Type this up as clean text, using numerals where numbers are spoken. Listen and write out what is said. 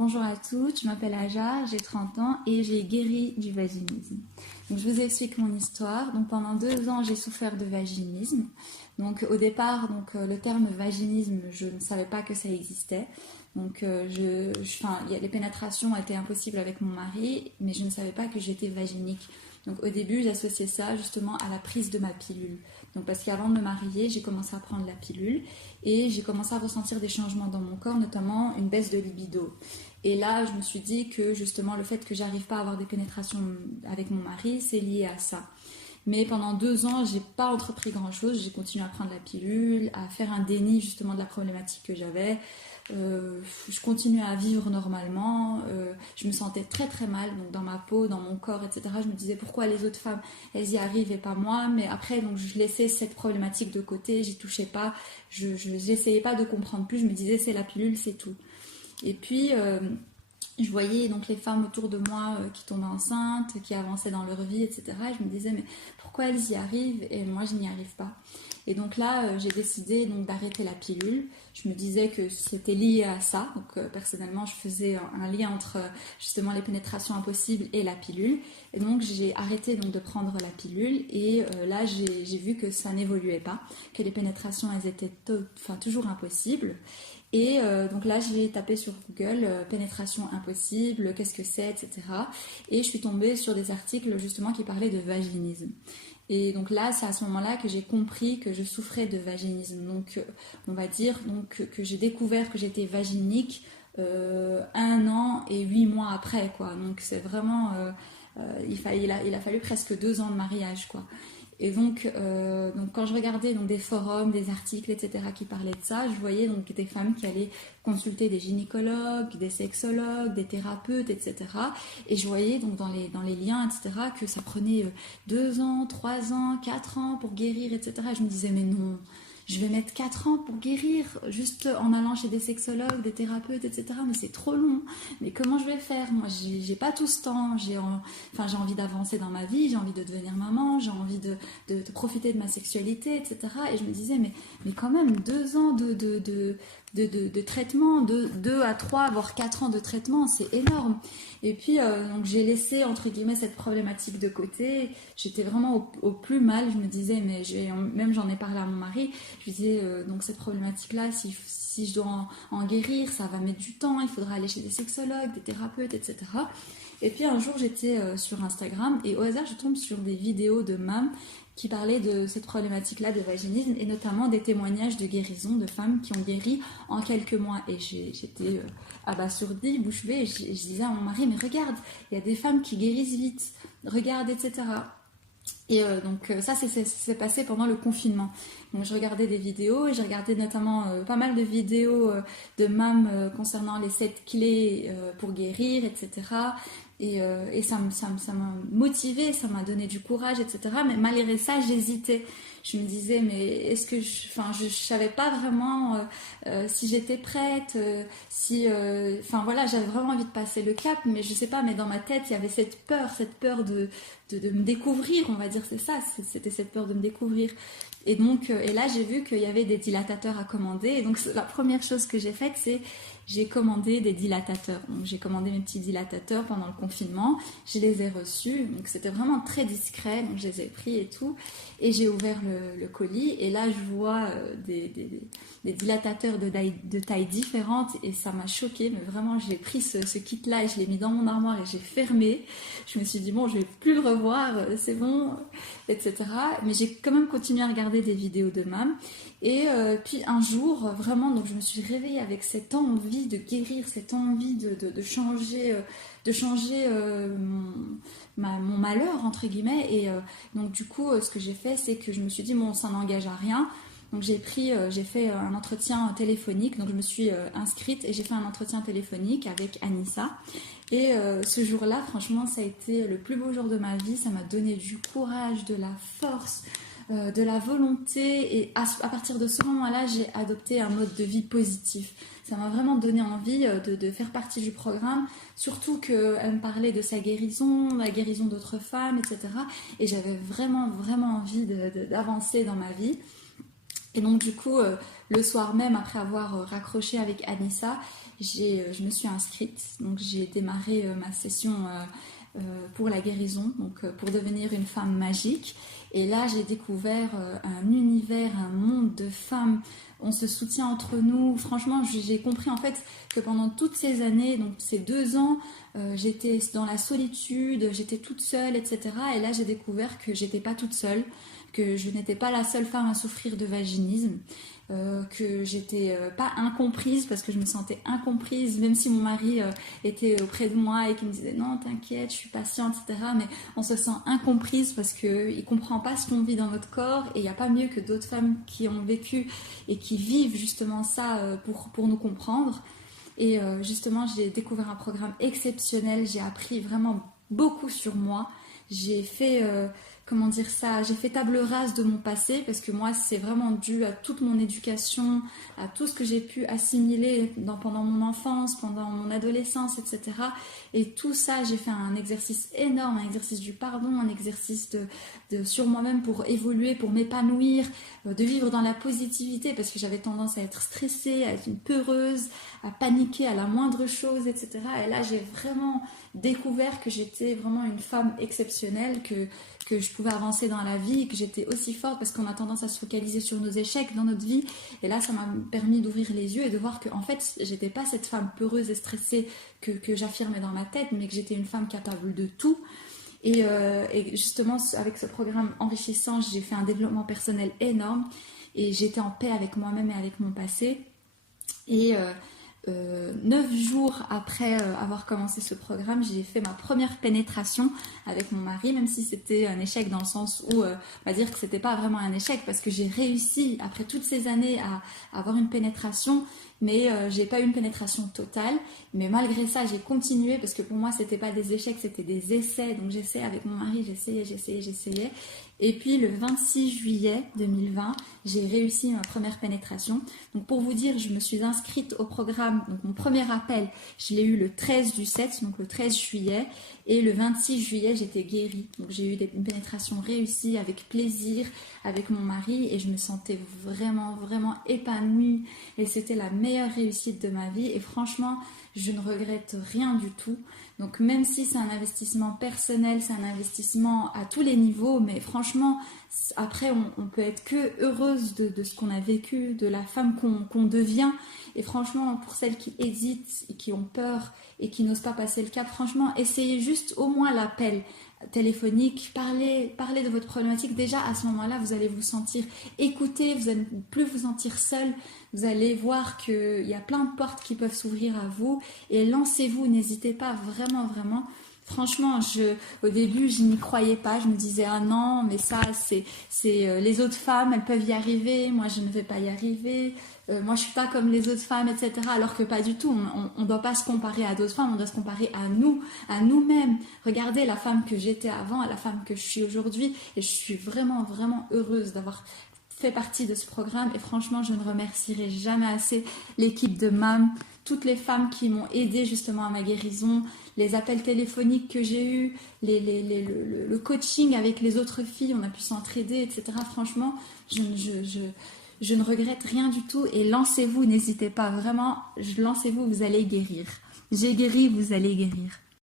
bonjour à toutes, je m'appelle Aja, j'ai 30 ans et j'ai guéri du vaginisme. Donc, je vous explique mon histoire. Donc, pendant 2 ans, j'ai souffert de vaginisme. Donc, au départ, le terme vaginisme, je ne savais pas que ça existait. Donc, les pénétrations étaient impossibles avec mon mari, mais je ne savais pas que j'étais vaginique. Donc, au début, j'associais ça justement à la prise de ma pilule. Donc, parce qu'avant de me marier, j'ai commencé à prendre la pilule et j'ai commencé à ressentir des changements dans mon corps, notamment une baisse de libido. Et là, je me suis dit que justement, le fait que j'arrive pas à avoir des pénétrations avec mon mari, c'est lié à ça. Mais pendant 2 ans, j'ai pas entrepris grand-chose. J'ai continué à prendre la pilule, à faire un déni justement de la problématique que j'avais. Je continuais à vivre normalement. Je me sentais très très mal donc dans ma peau, dans mon corps, etc. Je me disais pourquoi les autres femmes, elles y arrivent et pas moi. Mais après, donc je laissais cette problématique de côté. J'y touchais pas. Je n'essayais pas de comprendre plus. Je me disais c'est la pilule, c'est tout. Et puis je voyais donc les femmes autour de moi qui tombaient enceintes, qui avançaient dans leur vie, etc. Et je me disais, mais pourquoi elles y arrivent et moi je n'y arrive pas? Et donc là, j'ai décidé donc d'arrêter la pilule. Je me disais que c'était lié à ça. Donc personnellement, je faisais un lien entre justement les pénétrations impossibles et la pilule. Et donc j'ai arrêté donc de prendre la pilule. Et là, j'ai vu que ça n'évoluait pas, que les pénétrations elles étaient toujours impossibles. Et donc là, j'ai tapé sur Google pénétration impossible, qu'est-ce que c'est, etc. Et je suis tombée sur des articles justement qui parlaient de vaginisme. Et donc là, c'est à ce moment-là que j'ai compris que je souffrais de vaginisme. Donc, on va dire donc, que j'ai découvert que j'étais vaginique 1 an et 8 mois après, quoi. Donc, c'est vraiment... il a fallu presque 2 ans de mariage, quoi. Et donc quand je regardais donc, des forums, des articles, etc. qui parlaient de ça, je voyais donc des femmes qui allaient consulter des gynécologues, des sexologues, des thérapeutes, etc. Et je voyais donc dans les liens, etc. que ça prenait 2 ans, 3 ans, 4 ans pour guérir, etc. Et je me disais mais non, je vais mettre 4 ans pour guérir juste en allant chez des sexologues, des thérapeutes, etc. Mais c'est trop long. Mais comment je vais faire? Moi, j'ai pas tout ce temps. J'ai envie d'avancer dans ma vie, j'ai envie de devenir maman, j'ai envie de profiter de ma sexualité, etc. Et je me disais, mais quand même, 2 ans de traitement, 2 à 3, voire 4 ans de traitement, c'est énorme. Et puis, donc j'ai laissé, entre guillemets, cette problématique de côté. J'étais vraiment au plus mal. Je me disais, mais même j'en ai parlé à mon mari, je lui disais, donc cette problématique-là, si je dois en guérir, ça va mettre du temps, il faudra aller chez des sexologues, des thérapeutes, etc. Et puis un jour, j'étais sur Instagram et au hasard, je tombe sur des vidéos de mômes qui parlaient de cette problématique-là de vaginisme et notamment des témoignages de guérison de femmes qui ont guéri en quelques mois. Et j'étais abasourdie, bouche bée, et je disais à mon mari, mais regarde, il y a des femmes qui guérissent vite, regarde, etc. Et donc ça, c'est passé pendant le confinement. Donc je regardais des vidéos et j'ai regardé notamment pas mal de vidéos de mômes concernant les 7 clés pour guérir, etc. Et ça m'a motivée, ça m'a donné du courage, etc. Mais malgré ça, j'hésitais. Je me disais, mais est-ce que je savais pas vraiment si j'étais prête, j'avais vraiment envie de passer le cap, mais je sais pas, mais dans ma tête, il y avait cette peur de me découvrir, on va dire, c'est ça, c'était cette peur de me découvrir. Et donc, et là, j'ai vu qu'il y avait des dilatateurs à commander. Et donc, la première chose que j'ai faite, c'est j'ai commandé des dilatateurs. Donc, j'ai commandé mes petits dilatateurs pendant le confinement. Je les ai reçus. Donc, c'était vraiment très discret. Donc, je les ai pris et tout. Et j'ai ouvert le colis. Et là, je vois des dilatateurs de tailles différentes. Et ça m'a choquée. Mais vraiment, j'ai pris ce kit-là et je l'ai mis dans mon armoire et j'ai fermé. Je me suis dit, bon, je vais plus le revoir. C'est bon, etc. Mais j'ai quand même continué à regarder des vidéos de mômes. Et puis un jour, vraiment, donc je me suis réveillée avec cette envie de guérir, cette envie de changer, mon malheur, entre guillemets. Et donc du coup, ce que j'ai fait, c'est que je me suis dit, bon, ça n'engage à rien. Donc j'ai fait un entretien téléphonique, donc je me suis inscrite et j'ai fait un entretien téléphonique avec Anissa. Et ce jour-là, franchement, ça a été le plus beau jour de ma vie. Ça m'a donné du courage, de la force, de la volonté. Et à partir de ce moment-là, j'ai adopté un mode de vie positif. Ça m'a vraiment donné envie de faire partie du programme. Surtout qu'elle me parlait de sa guérison, la guérison d'autres femmes, etc. Et j'avais vraiment, vraiment envie d'avancer dans ma vie. Et donc du coup, le soir même, après avoir raccroché avec Anissa, je me suis inscrite. Donc j'ai démarré ma session pour la guérison, donc pour devenir une femme magique. Et là, j'ai découvert un univers, un monde de femmes. On se soutient entre nous. Franchement, j'ai compris en fait que pendant toutes ces années, donc ces 2 ans, j'étais dans la solitude, j'étais toute seule, etc. Et là, j'ai découvert que j'étais pas toute seule, que je n'étais pas la seule femme à souffrir de vaginisme, que j'étais pas incomprise, parce que je me sentais incomprise, même si mon mari était auprès de moi et qui me disait non, t'inquiète, je suis patiente, etc. Mais on se sent incomprise parce qu'il comprend pas ce qu'on vit dans notre corps, et il n'y a pas mieux que d'autres femmes qui ont vécu et qui vivent justement ça pour nous comprendre. Et justement, j'ai découvert un programme exceptionnel, j'ai appris vraiment beaucoup sur moi. J'ai fait, comment dire ça, j'ai fait table rase de mon passé, parce que moi, c'est vraiment dû à toute mon éducation, à tout ce que j'ai pu assimiler pendant mon enfance, pendant mon adolescence, etc. Et tout ça, j'ai fait un exercice énorme, un exercice du pardon, un exercice sur moi-même pour évoluer, pour m'épanouir, de vivre dans la positivité, parce que j'avais tendance à être stressée, à être une peureuse, à paniquer à la moindre chose, etc. Et là, j'ai vraiment découvert que j'étais vraiment une femme exceptionnelle, que je pouvais avancer dans la vie, que j'étais aussi forte, parce qu'on a tendance à se focaliser sur nos échecs dans notre vie. Et là, ça m'a permis d'ouvrir les yeux et de voir que, en fait, j'étais pas cette femme peureuse et stressée que j'affirmais dans ma tête, mais que j'étais une femme capable de tout. Et justement, avec ce programme enrichissant, j'ai fait un développement personnel énorme, et j'étais en paix avec moi-même et avec mon passé. Et 9 jours après avoir commencé ce programme, j'ai fait ma première pénétration avec mon mari, même si c'était un échec dans le sens où, on va dire que c'était pas vraiment un échec, parce que j'ai réussi après toutes ces années à avoir une pénétration, mais j'ai pas eu une pénétration totale. Mais malgré ça, j'ai continué, parce que pour moi, c'était pas des échecs, c'était des essais. Donc j'essayais avec mon mari, j'essayais. Et puis le 26 juillet 2020, j'ai réussi ma première pénétration. Donc pour vous dire, je me suis inscrite au programme. Donc mon premier appel, je l'ai eu le 13 du 7, donc le 13 juillet. Et le 26 juillet, j'étais guérie. Donc j'ai eu une pénétration réussie, avec plaisir, avec mon mari. Et je me sentais vraiment, vraiment épanouie. Et c'était la meilleure réussite de ma vie. Et franchement, je ne regrette rien du tout. Donc même si c'est un investissement personnel, c'est un investissement à tous les niveaux, mais franchement, après, on peut être que heureuse de ce qu'on a vécu, de la femme qu'on devient. Et franchement, pour celles qui hésitent, et qui ont peur et qui n'osent pas passer le cap, franchement, essayez juste au moins l'appel téléphonique, parlez de votre problématique. Déjà, à ce moment-là, vous allez vous sentir écouté, vous n'allez plus vous sentir seul. Vous allez voir qu'il y a plein de portes qui peuvent s'ouvrir à vous, et lancez-vous, n'hésitez pas, vraiment, vraiment. Franchement, au début, je n'y croyais pas. Je me disais, ah non, mais ça, c'est les autres femmes, elles peuvent y arriver. Moi, je ne vais pas y arriver. Moi, je suis pas comme les autres femmes, etc. Alors que pas du tout. On ne doit pas se comparer à d'autres femmes. On doit se comparer à nous, à nous-mêmes. Regardez la femme que j'étais avant, à la femme que je suis aujourd'hui. Et je suis vraiment, vraiment heureuse d'avoir fait partie de ce programme. Et franchement, je ne remercierai jamais assez l'équipe de MAM, toutes les femmes qui m'ont aidée justement à ma guérison, les appels téléphoniques que j'ai eus, le coaching avec les autres filles, on a pu s'entraider, etc. Franchement, je ne regrette rien du tout. Et lancez-vous, n'hésitez pas, vraiment, lancez-vous, vous allez guérir. J'ai guéri, vous allez guérir.